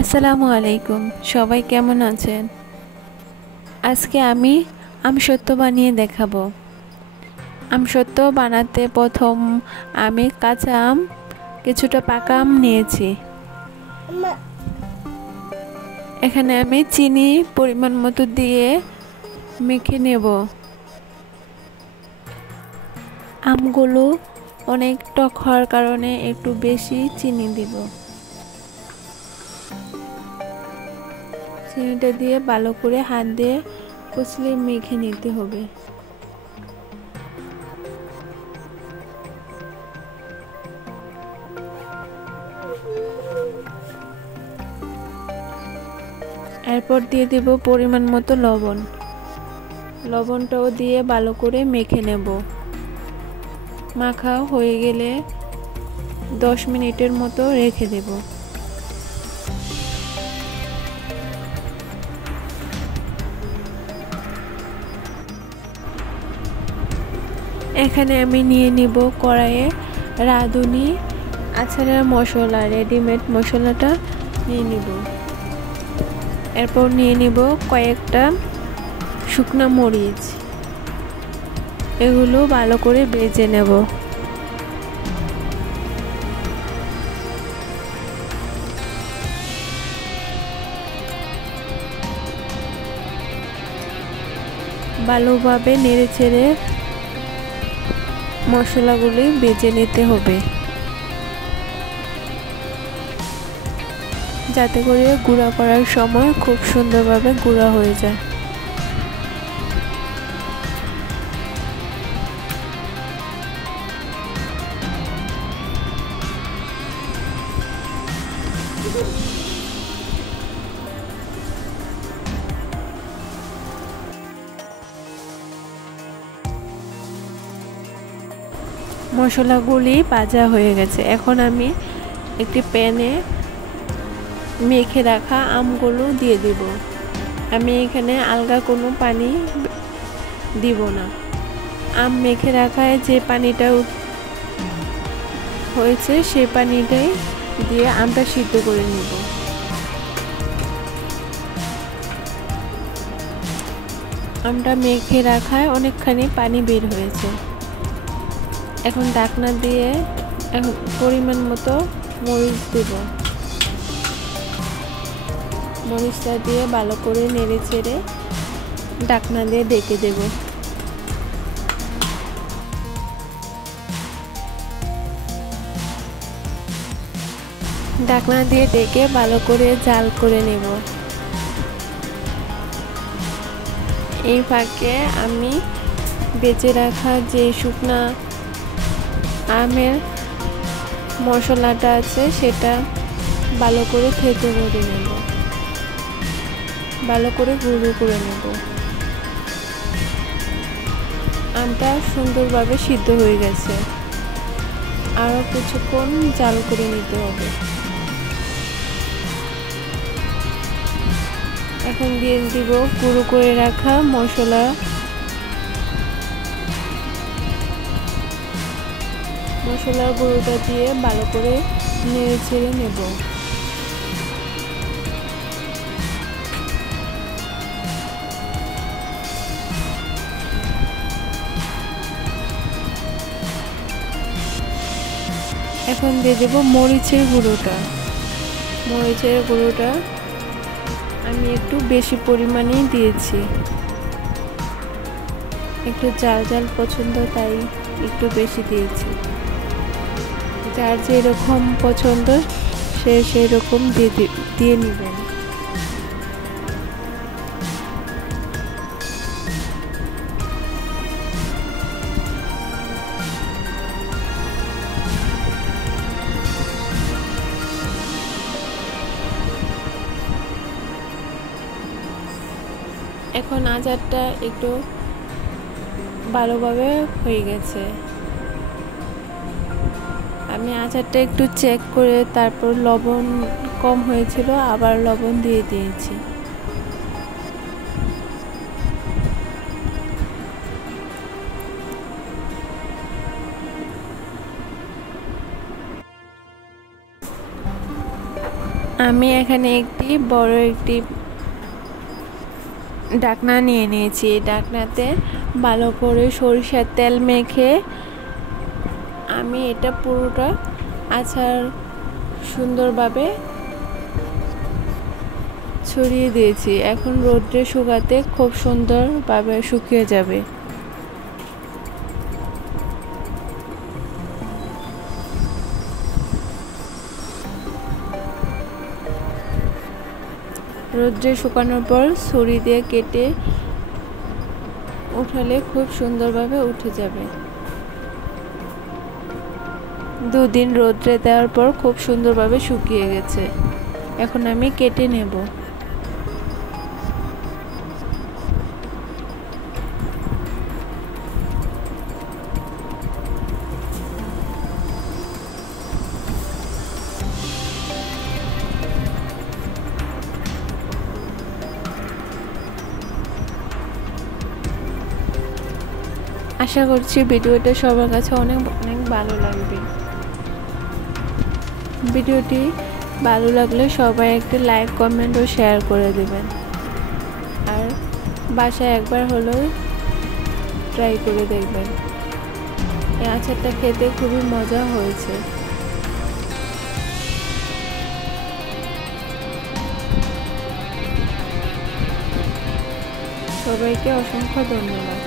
আসসালামু আলাইকুম। সবাই কেমন আছেন? আজকে আমি আমসত্ত্ব বানিয়ে দেখাবো। আমসত্ত্ব বানাতে প্রথম আমি কাঁচা আম, কিছুটা পাকা আম নিয়েছি। এখানে আমি চিনি পরিমাণ মতো দিয়ে মেখে নেব। আমগুলো অনেক টক হওয়ার কারণে একটু বেশি চিনি দিব। চিনিটা দিয়ে ভালো করে হাত দিয়ে কচলে মেখে নিতে হবে। এরপর দিয়ে দেব পরিমাণ মতো লবণ। লবণটাও দিয়ে ভালো করে মেখে নেব। মাখা হয়ে গেলে 10 মিনিটের মতো রেখে দেব। এখানে আমি নিয়ে নিব কড়াইয়ে রাঁধুনি আচারের মশলা, রেডিমেড মশলাটা নিয়ে নিব। এরপর নিয়ে নিব কয়েকটা শুকনো মরিচ, এগুলো ভালো করে ভেজে নেব। ভালোভাবে নেড়েচেড়ে মশলাগুলি ভেজে নিতে হবে, যাতে করে গুঁড়া করার সময় খুব সুন্দরভাবে গুঁড়া হয়ে যায়। মশলাগুলি ভাজা হয়ে গেছে। এখন আমি একটি প্যানে মেখে রাখা আমগুলো দিয়ে দিব। আমি এখানে আলগা কোনো পানি দিব না। আম মেখে রাখায় যে পানিটা হয়েছে সেই পানিটাই দিয়ে আমটা সিদ্ধ করে নেব। আমটা মেখে রাখায় অনেকখানি পানি বের হয়েছে। এখন ঢাকনা দিয়ে পরিমাণ মতো মরিচ দেব। মরিচটা দিয়ে ভালো করে নেড়ে চেড়ে ঢাকনা দিয়ে ঢেকে দেব। ঢাকনা দিয়ে ঢেকে ভালো করে জাল করে নেব। এই ফাঁকে আমি বেঁচে রাখা যে শুকনা আমের মশলাটা আছে সেটা ভালো করে থেতো করে নেব, ভালো করে গুঁড়ো করে নেব। আমটা সুন্দরভাবে সিদ্ধ হয়ে গেছে, আরও কিছুক্ষণ জাল করে নিতে হবে। এখন দিয়ে দিব গুঁড়ো করে রাখা মশলার গুঁড়োটা দিয়ে ভালো করে নেড়ে ছেড়ে নেব। এখন দিয়ে দেব মরিচের গুঁড়োটা আমি একটু বেশি পরিমাণেই দিয়েছি। একটু ঝাল ঝাল পছন্দ তাই একটু বেশি দিয়েছি। যার যেরকম পছন্দ সে সেই রকম দিয়ে নেবেন। এখন আচারটা একটু ভালোভাবে হয়ে গেছে। আমি আচারটা একটু চেক করে তারপর লবণ কম হয়েছিল আবার লবণ দিয়ে দিয়েছি। আমি এখানে একটি বড় একটি ঢাকনা নিয়ে নিয়েছি। এই ঢাকনাতে ভালো করে সরিষার তেল মেখে আমি এটা পুরোটা আচার সুন্দরভাবে ছড়িয়ে দিয়েছি। এখন রোদ্রে শুকাতে খুব সুন্দরভাবে শুকিয়ে যাবে। রোদ্রে শুকানোর পর ছুরি দিয়ে কেটে উঠালে খুব সুন্দরভাবে উঠে যাবে। 2 দিন রোদ্রে দেওয়ার পর খুব সুন্দরভাবে শুকিয়ে গেছে। এখন আমি কেটে নেব। আশা করছি ভিডিওটা সবার কাছে অনেক অনেক ভালো লাগবে। ভিডিওটি ভালো লাগলে সবাই একটা লাইক, কমেন্ট ও শেয়ার করে দেবেন। আর বাসায় একবার হলেও ট্রাই করে দেখবেন। এই আচারটা খেতে খুবই মজা হয়েছে। সবাইকে অসংখ্য ধন্যবাদ।